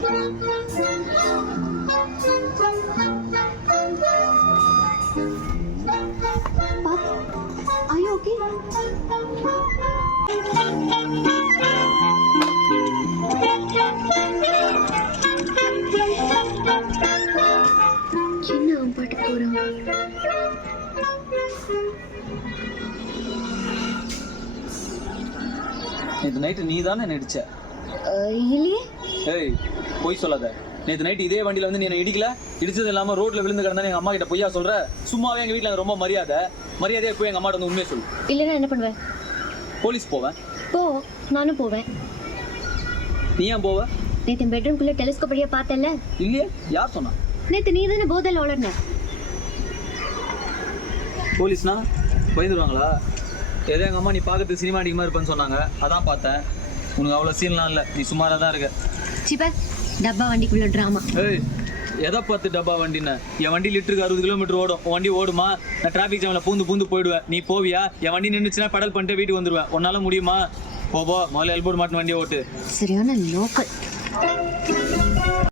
Are you okay? என்ன அவன் பாட்டு போறான்? நேற்று நைட்டு நீ தானே நடிச்ச? இல்லையே. ஏய் பொய் சொல்லாத. நேற்று நைட்டு இதே வண்டியில வந்து நீ என்ன இடிக்கல, இடிச்சது இல்லாம ரோட்ல விழுந்து கிடந்தா எங்க அம்மா கிட்ட பொய்யா சொல்ற? சும்மாவே எங்க வீட்டுல ரொம்ப மரியாதையா போய் எங்க அம்மாட்ட வந்து உண்மையை சொல்லு. இல்லைன்னா என்ன பண்ணுவேன்? போலீஸ் போவேன். போ, நானும் போவேன். நீ ஏன் போவ? நேற்று பெட்ரூம்குள்ள டெலிஸ்கோப் வழியா பார்த்தல? இல்லையே, யார் சொன்னா? நேற்று நீ தானே போதையில் வளர்ன. போலீஸ்னா பயந்துருவாங்களா? ஏதோ எங்கள் அம்மா நீ பார்க்கறதுக்கு சினிமா அடிக்கமாக இருப்பேன்னு சொன்னாங்க, அதான் பார்த்தேன். உனக்கு அவ்வளோ சீன்லாம் இல்லை, நீ சுமாராக தான் இருக்க. சிப்பா, டப்பா வண்டிக்குள்ள ட்ராமா. ஏய், எதை பார்த்து டப்பா வண்டின்னு? என் வண்டி லிட்டருக்கு 60 கிலோமீட்டர் ஓடும். உன் வண்டி ஓடுமா? நான் டிராஃபிக் ஜாமில் பூந்து போயிடுவேன். நீ போவியா? என் வண்டி நின்றுச்சுன்னா பெடல் பண்ணிட்டு வீட்டுக்கு வந்துடுவேன். உன்னால முடியுமா? போ முதல்ல எல்போர்ட் மாட்டின வண்டியை ஓட்டு. சரியான லோக்கல்.